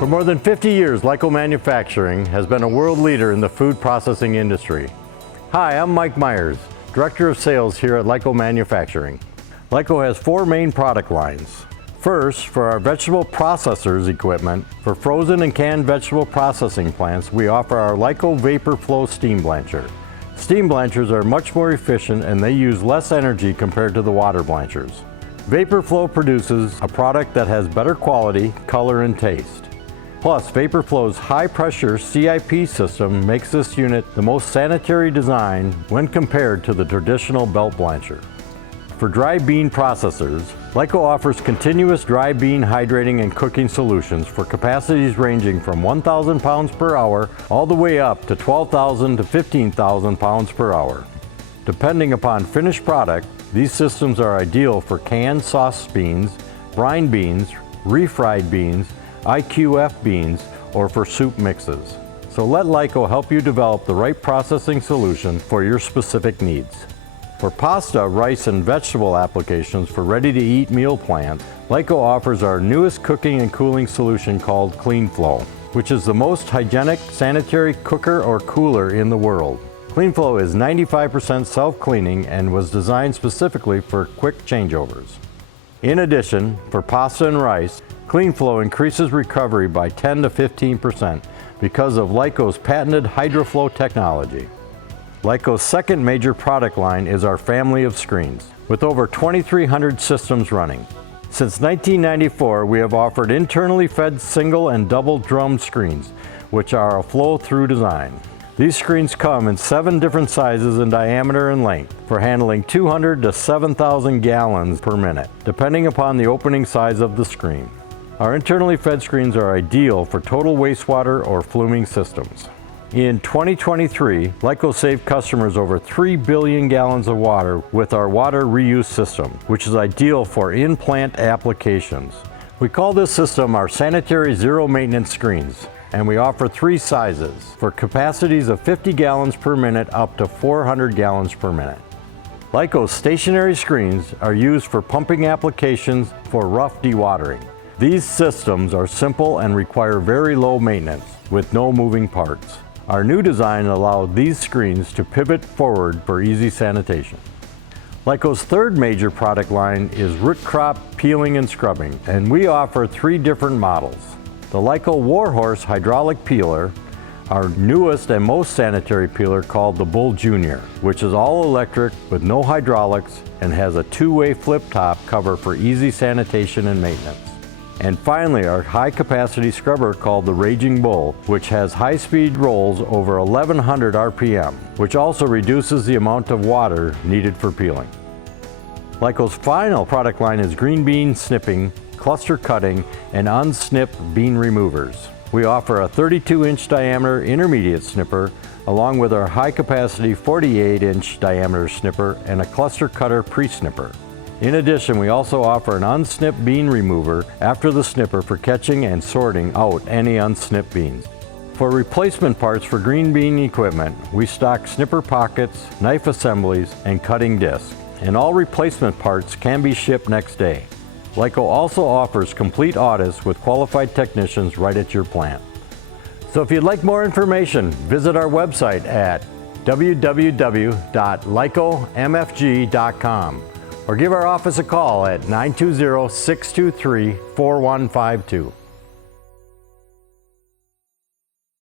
For more than 50 years, Lyco Manufacturing has been a world leader in the food processing industry. Hi, I'm Mike Myers, Director of Sales here at Lyco Manufacturing. Lyco has 4 main product lines. First, for our vegetable processors equipment, for frozen and canned vegetable processing plants, we offer our Lyco Vapor Flow Steam Blancher. Steam blanchers are much more efficient and they use less energy compared to the water blanchers. Vapor Flow produces a product that has better quality, color, and taste. Plus, Vapor Flow's high-pressure CIP system makes this unit the most sanitary design when compared to the traditional belt blancher. For dry bean processors, Lyco offers continuous dry bean hydrating and cooking solutions for capacities ranging from 1,000 pounds per hour all the way up to 12,000 to 15,000 pounds per hour. Depending upon finished product, these systems are ideal for canned sauce beans, brine beans, refried beans, IQF beans, or for soup mixes. So let Lyco help you develop the right processing solution for your specific needs. For pasta, rice, and vegetable applications for ready-to-eat meal plans, Lyco offers our newest cooking and cooling solution called Clean-Flow, which is the most hygienic sanitary cooker or cooler in the world. Clean-Flow is 95% self-cleaning and was designed specifically for quick changeovers. In addition, for pasta and rice, Clean-Flow increases recovery by 10 to 15% because of Lyco's patented HydroFlow technology. Lyco's second major product line is our family of screens, with over 2,300 systems running. Since 1994, we have offered internally fed single and double drum screens, which are a flow-through design. These screens come in 7 different sizes in diameter and length for handling 200 to 7,000 gallons per minute, depending upon the opening size of the screen. Our internally fed screens are ideal for total wastewater or fluming systems. In 2023, Lyco saved customers over 3 billion gallons of water with our water reuse system, which is ideal for in-plant applications. We call this system our sanitary zero maintenance screens, and we offer 3 sizes for capacities of 50 gallons per minute up to 400 gallons per minute. Lyco's stationary screens are used for pumping applications for rough dewatering. These systems are simple and require very low maintenance with no moving parts. Our new design allows these screens to pivot forward for easy sanitation. Lyco's third major product line is root crop peeling and scrubbing, and we offer 3 different models. The Lyco Warhorse hydraulic peeler, our newest and most sanitary peeler called the Bull Junior, which is all electric with no hydraulics and has a 2-way flip top cover for easy sanitation and maintenance. And finally, our high-capacity scrubber called the Raging Bull, which has high-speed rolls over 1,100 RPM, which also reduces the amount of water needed for peeling. Lyco's final product line is green bean snipping, cluster cutting, and unsnip bean removers. We offer a 32-inch diameter intermediate snipper, along with our high-capacity 48-inch diameter snipper and a cluster cutter pre-snipper. In addition, we also offer an unsnipped bean remover after the snipper for catching and sorting out any unsnipped beans. For replacement parts for green bean equipment, we stock snipper pockets, knife assemblies, and cutting discs, and all replacement parts can be shipped next day. Lyco also offers complete audits with qualified technicians right at your plant. So if you'd like more information, visit our website at www.lycomfg.com. or give our office a call at 920-623-4152.